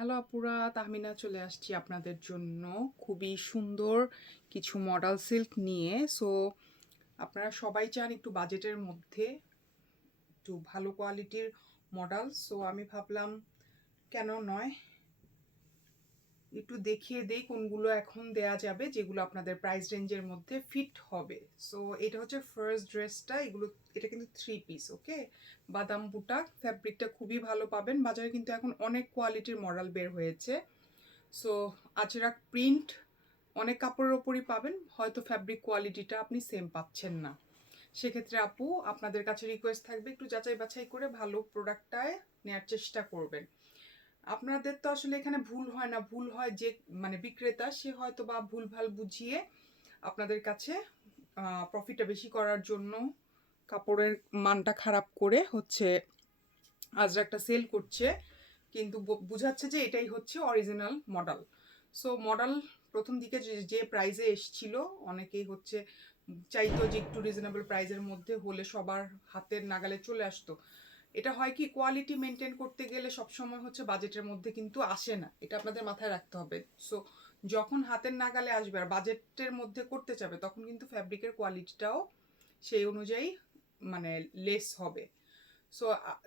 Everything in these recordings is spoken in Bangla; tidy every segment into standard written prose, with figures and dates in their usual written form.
হ্যালো আপুরা, তাহমিনা চলে আসছি আপনাদের জন্য খুবই সুন্দর কিছু মডেল সিল্ক নিয়ে। সো আপনারা সবাই চান একটু বাজেটের মধ্যে একটু ভালো কোয়ালিটির মডেল। সো আমি ভাবলাম কেন নয়, একটু দেখিয়ে দেই কোনগুলো এখন দেয়া যাবে যেগুলো আপনাদের প্রাইস রেঞ্জের মধ্যে ফিট হবে। সো এটা হচ্ছে ফার্স্ট ড্রেসটা, এটা কিন্তু 3 পিস। ওকে, বাদাম বুটা ফ্যাব্রিকটা খুবই ভালো পাবেন। বাজারে কিন্তু এখন অনেক কোয়ালিটির মডেল বের হয়েছে। সো আজরাক প্রিন্ট অনেক কাপড়ের ওপরই পাবেন, হয়তো ফ্যাব্রিক কোয়ালিটিটা আপনি সেম পাচ্ছেন না। সেক্ষেত্রে আপু আপনাদের কাছে রিকোয়েস্ট থাকবে একটু যাচাই বাছাই করে ভালো প্রোডাক্টটায় নেওয়ার চেষ্টা করবেন। আপনাদের তো আসলে এখানে ভুল হয় না, ভুল হয় যে মানে বিক্রেতা, সে হয়তো বা ভুলভাল বুঝিয়ে আপনাদের কাছে প্রফিটটা বেশি করার জন্য কাপড়ের মানটা খারাপ করে হচ্ছে আজরাকটা সেল করছে, কিন্তু বুঝাচ্ছে যে এটাই হচ্ছে অরিজিনাল মডেল। সো মডেল প্রথম দিকে যে প্রাইসে এসছিল, অনেকেই হচ্ছে চাইতো যে একটু রিজনেবল প্রাইসের মধ্যে হলে সবার হাতের নাগালে চলে আসতো। এটা হয় কি, কোয়ালিটি মেনটেন করতে গেলে সবসময় হচ্ছে বাজেটের মধ্যে কিন্তু আসে না, এটা আপনাদের মাথায় রাখতে হবে। সো যখন হাতের নাগালে আসবে আর বাজেটের মধ্যে করতে চাবে, তখন কিন্তু ফ্যাব্রিকের কোয়ালিটিটাও সেই অনুযায়ী মানে লেস হবে। সো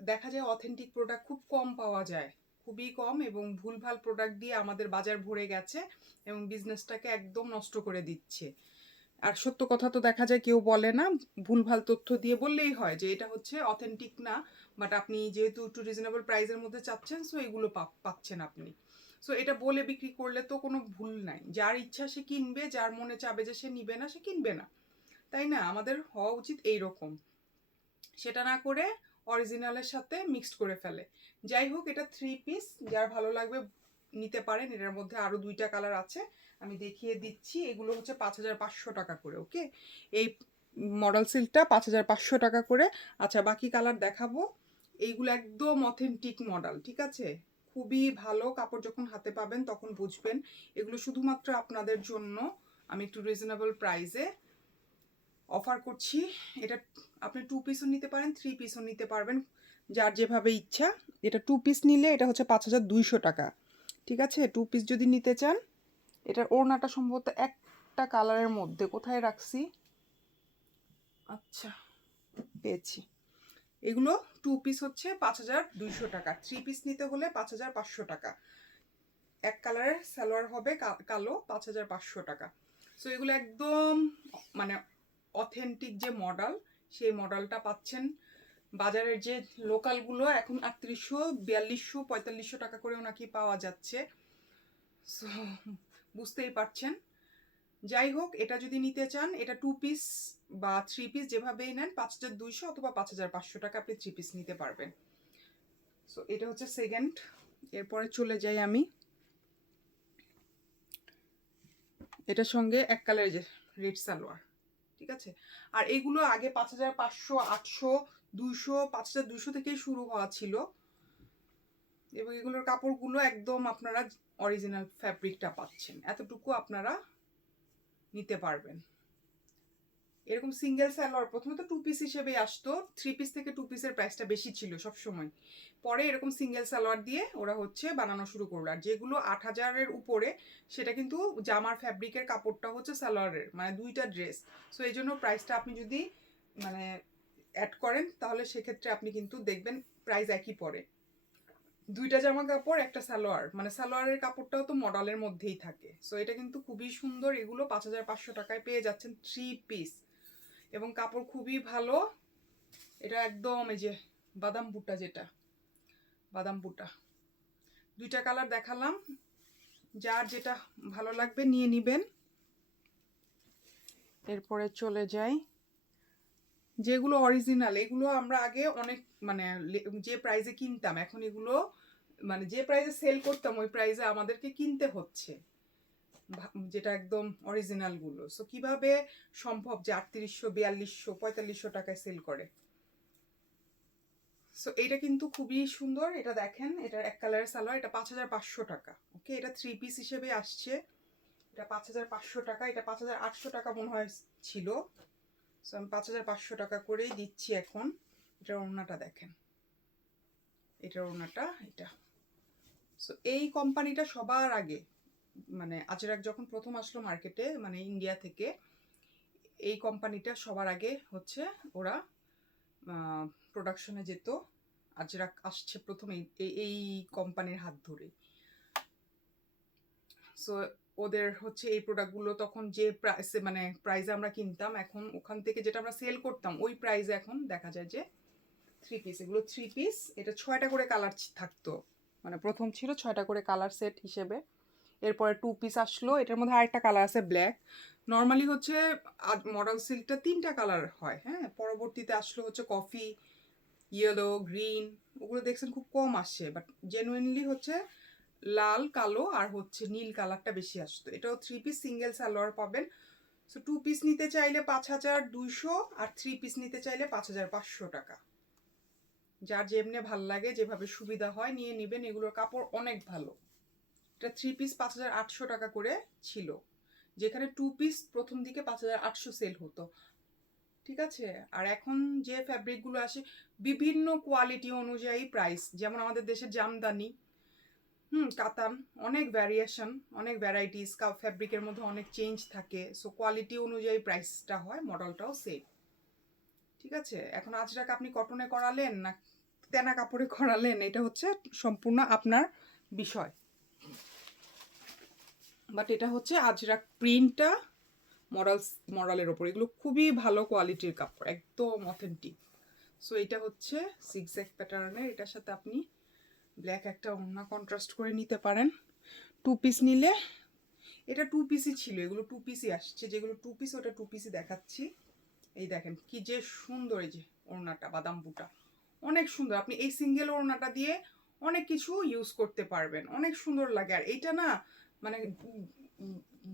দেখা যায় অথেন্টিক প্রোডাক্ট খুব কম পাওয়া যায়, খুবই কম, এবং ভুলভাল প্রোডাক্ট দিয়ে আমাদের বাজার ভরে গেছে এবং বিজনেসটাকে একদম নষ্ট করে দিচ্ছে। আর সত্য কথা তো দেখা যায় কেউ বলে না, ভুলভাল তথ্য দিয়ে বললেই হয় যে এটা হচ্ছে অথেন্টিক না, বাট আপনি যেহেতু একটু রিজনেবল প্রাইসের মধ্যে চাচ্ছেন, সো এগুলো পাচ্ছেন আপনি। সো এটা বলে বিক্রি করলে তো কোনো ভুল নাই, যার ইচ্ছা সে কিনবে, যার মনে চাবে যে সে নিবে না সে কিনবে না, তাই না? আমাদের হওয়া উচিত এইরকম, সেটা না করে অরিজিনালের সাথে মিক্সড করে ফেলে। যাই হোক, এটা 3 পিস, যার ভালো লাগবে নিতে পারেন। এটার মধ্যে আরও 2টা কালার আছে, আমি দেখিয়ে দিচ্ছি। এগুলো হচ্ছে 5500 টাকা করে। ওকে, এই মডেল সিল্কটা 5500 টাকা করে। আচ্ছা, বাকি কালার দেখাবো। এইগুলো একদম অথেন্টিক মডেল, ঠিক আছে? খুবই ভালো কাপড়, যখন হাতে পাবেন তখন বুঝবেন। এগুলো শুধুমাত্র আপনাদের জন্য আমি একটু রিজনেবল প্রাইসে অফার করছি। এটা আপনি 2 পিসও নিতে পারেন, 3 পিসও নিতে পারবেন, যার যেভাবে ইচ্ছা। এটা 2 পিস নিলে এটা হচ্ছে 5200 টাকা, ঠিক আছে? 2 পিস যদি নিতে চান, এটার ওড়নাটা সম্ভবত একটা কালারের মধ্যে কোথায় রাখছি, আচ্ছা পেয়েছি। এগুলো 2 পিস হচ্ছে 5200 টাকা, 3 পিস নিতে হলে 5500 টাকা। এক কালারের সালোয়ার হবে কালো, 5500 টাকা। সো এগুলো একদম মানে অথেন্টিক যে মডেল, সেই মডেলটা পাচ্ছেন। বাজারের যে লোকালগুলো এখন 3800, 4200, 4500 টাকা করেও নাকি পাওয়া যাচ্ছে। সো বুঝতেই পারছেন। যাই হোক, এটা যদি নিতে চান, এটা 2 পিস বা 3 পিস যেভাবেই নেন 5200 অথবা 5500 টাকা আপনি 3 পিস নিতে পারবেন। সো এটা হচ্ছে সেকেন্ড। এরপরে চলে যাই আমি, এটার সঙ্গে এক কালারের যে রেড সালোয়ার, ঠিক আছে? আর এগুলো আগে 5500, 800, 200, 5200 থেকেই শুরু হওয়া ছিল, এবং এগুলোর কাপড়গুলো একদম আপনারা অরিজিনাল ফ্যাব্রিকটা পাচ্ছেন, এতটুকু আপনারা নিতে পারবেন। এরকম সিঙ্গেল সালোয়ার প্রথমে তো 2 পিস হিসেবে আসতো, 3 পিস থেকে 2 পিসের প্রাইসটা বেশি ছিল সব সময়। পরে এরকম সিঙ্গেল সালোয়ার দিয়ে ওরা হচ্ছে বানানো শুরু করলো। আর যেগুলো 8000-এর উপরে, সেটা কিন্তু জামার ফ্যাব্রিকের কাপড়টা হচ্ছে সালোয়ারের, মানে 2টা ড্রেস। সো এই জন্য প্রাইসটা আপনি যদি মানে অ্যাড করেন, তাহলে সেক্ষেত্রে আপনি কিন্তু দেখবেন প্রাইস একই পড়ে। 2টা জামা কাপড় একটা সালোয়ার, মানে সালোয়ারের কাপড়টাও তো মডেলের মধ্যেই থাকে। সো এটা কিন্তু খুবই সুন্দর। এগুলো 5500 টাকায় পেয়ে যাচ্ছেন 3 পিস, এবং কাপড় খুবই ভালো। এটা একদম এই যে বাদাম বুটা, যেটা বাদাম বুটা, 2টা কালার দেখালাম, যার যেটা ভালো লাগবে নিয়ে নিবেন। এরপরে চলে যাই যেগুলো অরিজিনাল, এগুলো আমরা আগে অনেক মানে যে প্রাইসে কিনতাম, এখন এগুলো মানে যে প্রাইসে সেল করতাম ওই প্রাইসে আমাদেরকে কিনতে হচ্ছে, যেটা একদম অরিজিনাল গুলো। সো কিভাবে সম্ভব যে 3800, 4200, 4500 টাকায় সেল করে? সো এটা কিন্তু খুবই সুন্দর। এটা দেখেন, এটার এক কালারের সালোয়ার, এটা 5500 টাকা। ওকে, এটা 3 পিস হিসেবে আসছে, এটা 5500 টাকা। এটা 5800 টাকা মনে হয় ছিল। সো আমি 5500 টাকা করেই দিচ্ছি এখন। এটার ওড়নাটা দেখেন, এটার ওড়নাটা এটা। সো এই কোম্পানিটা সবার আগে, মানে আজরাক যখন প্রথম আসলো মার্কেটে, মানে ইন্ডিয়া থেকে, এই কোম্পানিটা সবার আগে হচ্ছে ওরা প্রোডাকশনে যেত। আজরাক আসছে প্রথম এই কোম্পানির হাত ধরে। সো ওদের হচ্ছে এই প্রোডাক্টগুলো তখন যে প্রাইসে, মানে প্রাইসে আমরা কিনতাম, এখন ওখান থেকে যেটা আমরা সেল করতাম ওই প্রাইসে এখন দেখা যায় যে 3 পিস, এগুলো 3 পিস। এটা 6টা করে কালার থাকতো, মানে প্রথম ছিল 6টা করে কালার সেট হিসেবে। এরপরে 2 পিস আসলো, এটার মধ্যে আরেকটা কালার আছে ব্ল্যাক। নর্মালি হচ্ছে মডেল সিল্কটা 3টা কালার হয়, হ্যাঁ। পরবর্তীতে আসলো হচ্ছে কফি, ইয়েলো, গ্রিন, ওগুলো দেখছেন খুব কম আসে, বাট জেনুইনলি হচ্ছে লাল, কালো আর হচ্ছে নীল কালারটা বেশি আসতো। এটাও 3 পিস সিঙ্গেল সালোয়ার পাবেন। সো 2 পিস নিতে চাইলে 5200, আর 3 পিস নিতে চাইলে 5500 টাকা। যার যেমনি ভাল লাগে, যেভাবে সুবিধা হয় নিয়ে নেবেন। এগুলোর কাপড় অনেক ভালো। এটা 3 পিস 5800 টাকা করে ছিল, যেখানে 2 পিস প্রথম দিকে 5800 সেল হতো, ঠিক আছে। আর এখন যে ফ্যাব্রিকগুলো আসে বিভিন্ন কোয়ালিটি অনুযায়ী প্রাইস, যেমন আমাদের দেশের জামদানি, কাতান, অনেক ভ্যারিয়েশন, অনেক ভ্যারাইটিস, ফ্যাব্রিকের মধ্যে অনেক চেঞ্জ থাকে। সো কোয়ালিটি অনুযায়ী প্রাইসটা হয়, মডেলটাও সেম, ঠিক আছে। এখন আজরাক আপনি কটনে করালেন না তেনা কাপড়ে করালেন, এটা হচ্ছে সম্পূর্ণ আপনার বিষয়। বাট এটা হচ্ছে আজরাক প্রিন্টটা মডেলের ওপর, এগুলো খুবই ভালো কোয়ালিটির কাপড়, একদম অথেন্টিক। সো এটা হচ্ছে জিগজ্যাগ প্যাটার্নের, এটার সাথে আপনি ব্ল্যাক একটা ওড়না কন্ট্রাস্ট করে নিতে পারেন। 2 পিস নিলে, এটা 2 পিসই ছিল, এগুলো 2 পিসই আসছে, যেগুলো 2 পিস ওটা 2 পিসই দেখাচ্ছি। এই দেখেন কি যে সুন্দর, এই যে ওড়নাটা বাদাম বুটা অনেক সুন্দর। আপনি এই সিঙ্গেল ওড়নাটা দিয়ে অনেক কিছু ইউজ করতে পারবেন, অনেক সুন্দর লাগে। আর এইটা না মানে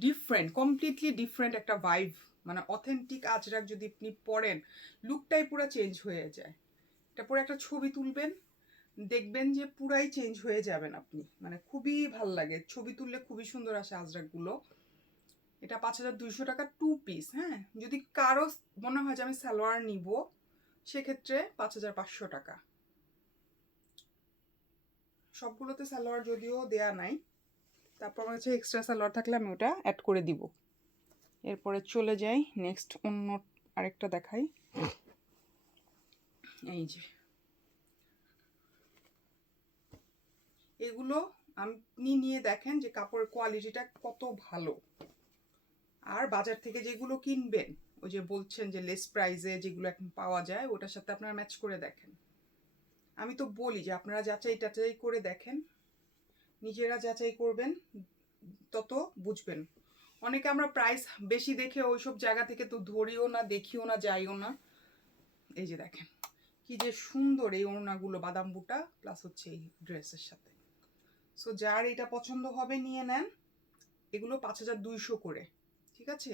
ডিফারেন্ট, কমপ্লিটলি ডিফারেন্ট একটা ভাইব, মানে অথেন্টিক আজরাক যদি আপনি পরেন লুকটাই পুরো চেঞ্জ হয়ে যায়। এটা পরে একটা ছবি তুলবেন, দেখবেন যে পুরাই চেঞ্জ হয়ে যাবেন আপনি, মানে খুবই ভাল লাগে, ছবি তুললে খুবই সুন্দর আসে আজরাকগুলো। এটা 5200 টাকা 2 পিস, হ্যাঁ। যদি কারো মনে হয় যে আমি সালোয়ার নিব, সেক্ষেত্রে 5500 টাকা। সবগুলোতে সালোয়ার যদিও দেয়া নাই, তারপর আমার কাছে এক্সট্রা সালোয়ার থাকলে আমি ওটা অ্যাড করে দিব। এরপরে চলে যাই নেক্সট, অন্য আরেকটা দেখাই। এই যে এগুলো আপনি নিয়ে দেখেন যে কাপড়ের কোয়ালিটিটা কত ভালো। আর বাজার থেকে যেগুলো কিনবেন, ওই যে বলছেন যে লেস প্রাইসে যেগুলো এখন পাওয়া যায়, ওটার সাথে আপনারা ম্যাচ করে দেখেন। আমি তো বলি যে আপনারা যাচাই টাচাই করে দেখেন, নিজেরা যাচাই করবেন, তত বুঝবেন। অনেকে আমরা প্রাইস বেশি দেখে ওইসব জায়গা থেকে তো ধরিও না, দেখিও না, যাইও না। এই যে দেখেন কি যে সুন্দর এই ওড়নাগুলো, বাদাম বুটা প্লাস হচ্ছে এই ড্রেসের সাথে। সো যার এটা পছন্দ হবে নিয়ে নেন। এগুলো 5200 করে, ঠিক আছে।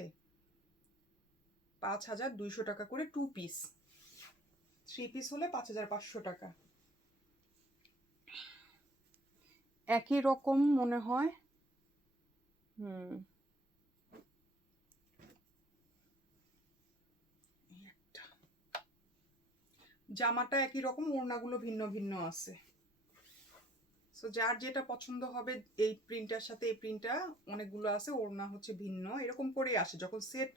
5200 টাকা করে 2 পিস, 3 পিস হলে 5500 টাকা। একই রকম মনে হয়, জামাটা একই রকম, ওড়নাগুলো ভিন্ন ভিন্ন আছে। সো যার যেটা পছন্দ হবে, এই প্রিন্টার সাথে এই প্রিন্টটা অনেকগুলো আছে, ওড়না হচ্ছে ভিন্ন, এরকম করে আসে। যখন সেট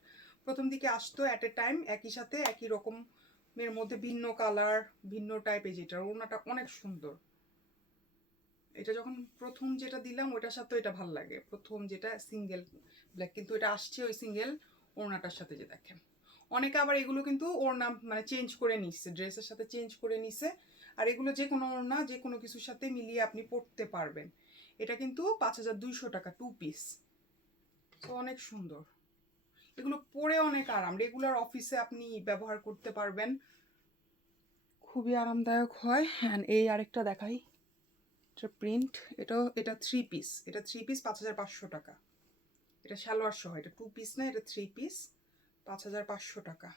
প্রথম দিকে আসতো অ্যাট এ টাইম একই সাথে একই রকমের মধ্যে ভিন্ন কালার, ভিন্ন টাইপের, যেটা ওড়নাটা অনেক সুন্দর। এটা যখন প্রথম যেটা দিলাম ওইটার সাথে এটা ভাল লাগে, প্রথম যেটা সিঙ্গেল ব্ল্যাক, কিন্তু এটা আসছে ওই সিঙ্গেল ওড়নাটার সাথে। যে দেখেন অনেকে আবার এগুলো কিন্তু ওড়না মানে চেঞ্জ করে নিচ্ছে, ড্রেসের সাথে চেঞ্জ করে নিছে। আর এগুলো যে কোনো ওড়না যে কোনো কিছুর সাথে মিলিয়ে আপনি পরতে পারবেন। এটা কিন্তু 5200 টাকা 2 পিস। তো অনেক সুন্দর, এগুলো পরে অনেক আরাম, রেগুলার অফিসে আপনি ব্যবহার করতে পারবেন, খুবই আরামদায়ক হয়। অ্যান্ড এই আরেকটা দেখাই, এটা প্রিন্ট, এটা 3 পিস, এটা 3 পিস 5500 টাকা। এটা সালোয়ার সহ, এটা 2 পিস না, এটা 3 পিস 5500 টাকা।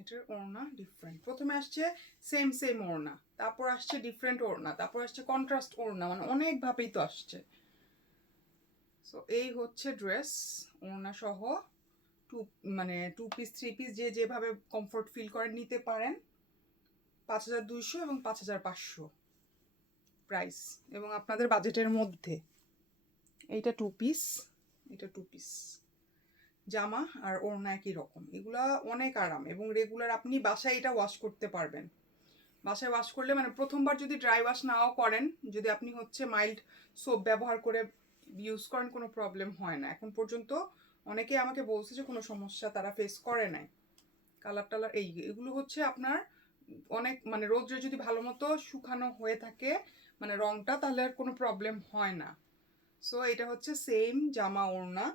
এটার ওড়না ডিফারেন্ট, প্রথমে আসছে সেম সেম ওড়না, তারপর আসছে ডিফারেন্ট ওড়না, তারপর আসছে কন্ট্রাস্ট ওড়না, মানে অনেক ভাবেই তো আসছে। সো এই হচ্ছে ড্রেস, ওড়না সহ মানে 2 পিস 3 পিস যে যেভাবে কমফোর্ট ফিল করেন নিতে পারেন। 5200 এবং 5500 প্রাইস, এবং আপনাদের বাজেটের মধ্যে। এইটা 2 পিস, এটা 2 পিস জামা আর ওড়না একই রকম। এগুলা অনেক আরাম এবং রেগুলার আপনি বাসায় এটা ওয়াশ করতে পারবেন। বাসায় ওয়াশ করলে মানে প্রথমবার যদি ড্রাই ওয়াশ নাও করেন, যদি আপনি হচ্ছে মাইল্ড সোপ ব্যবহার করে ইউজ করেন, কোনো প্রবলেম হয় না। এখন পর্যন্ত অনেকেই আমাকে বলছে যে কোনো সমস্যা তারা ফেস করে নাই। কালার টালার এগুলো হচ্ছে আপনার অনেক মানে রোদ্রে যদি ভালো মতো শুকানো হয়ে থাকে মানে রংটা, তাহলে আর কোনো প্রবলেম হয় না। সো এটা হচ্ছে সেম জামা ওড়না,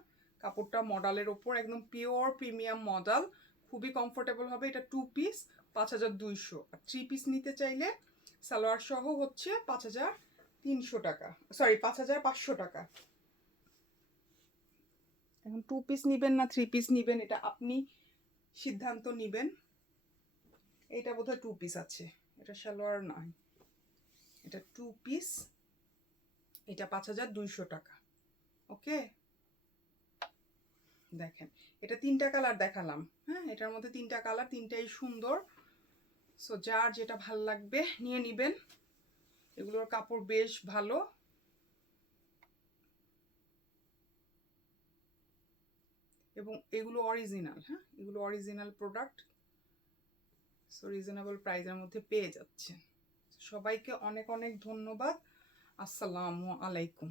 কাপড়টা মডালের ওপর একদম পিওর প্রিমিয়াম মডেল, খুবই কমফোর্টেবল হবে। এটা 2 পিস 5200, আর 3 পিস নিতে চাইলে সালোয়ার সহ হচ্ছে 5300 টাকা, সরি 5500 টাকা। এখন 2 পিস নিবেন না 3 পিস নিবেন এটা আপনি সিদ্ধান্ত নিবেন। এটা বোধহয় 2 পিস আছে, এটা সালোয়ার নয়, এটা 2 পিস, এটা 5200 টাকা। ওকে, দেখেন এটা 3টা কালার দেখালাম। হ্যাঁ, এটার মধ্যে 3টা কালার, 3টাই সুন্দর। সো যার যেটা ভাল লাগবে নিয়ে নিবেন। এগুলোর কাপড় বেশ ভালো, এবং এগুলো অরিজিনাল। হ্যাঁ, এগুলো অরিজিনাল প্রোডাক্ট। সো রিজনেবল প্রাইসের মধ্যে পেয়ে যাচ্ছেন। সবাইকে অনেক অনেক ধন্যবাদ। আসসালামু আলাইকুম।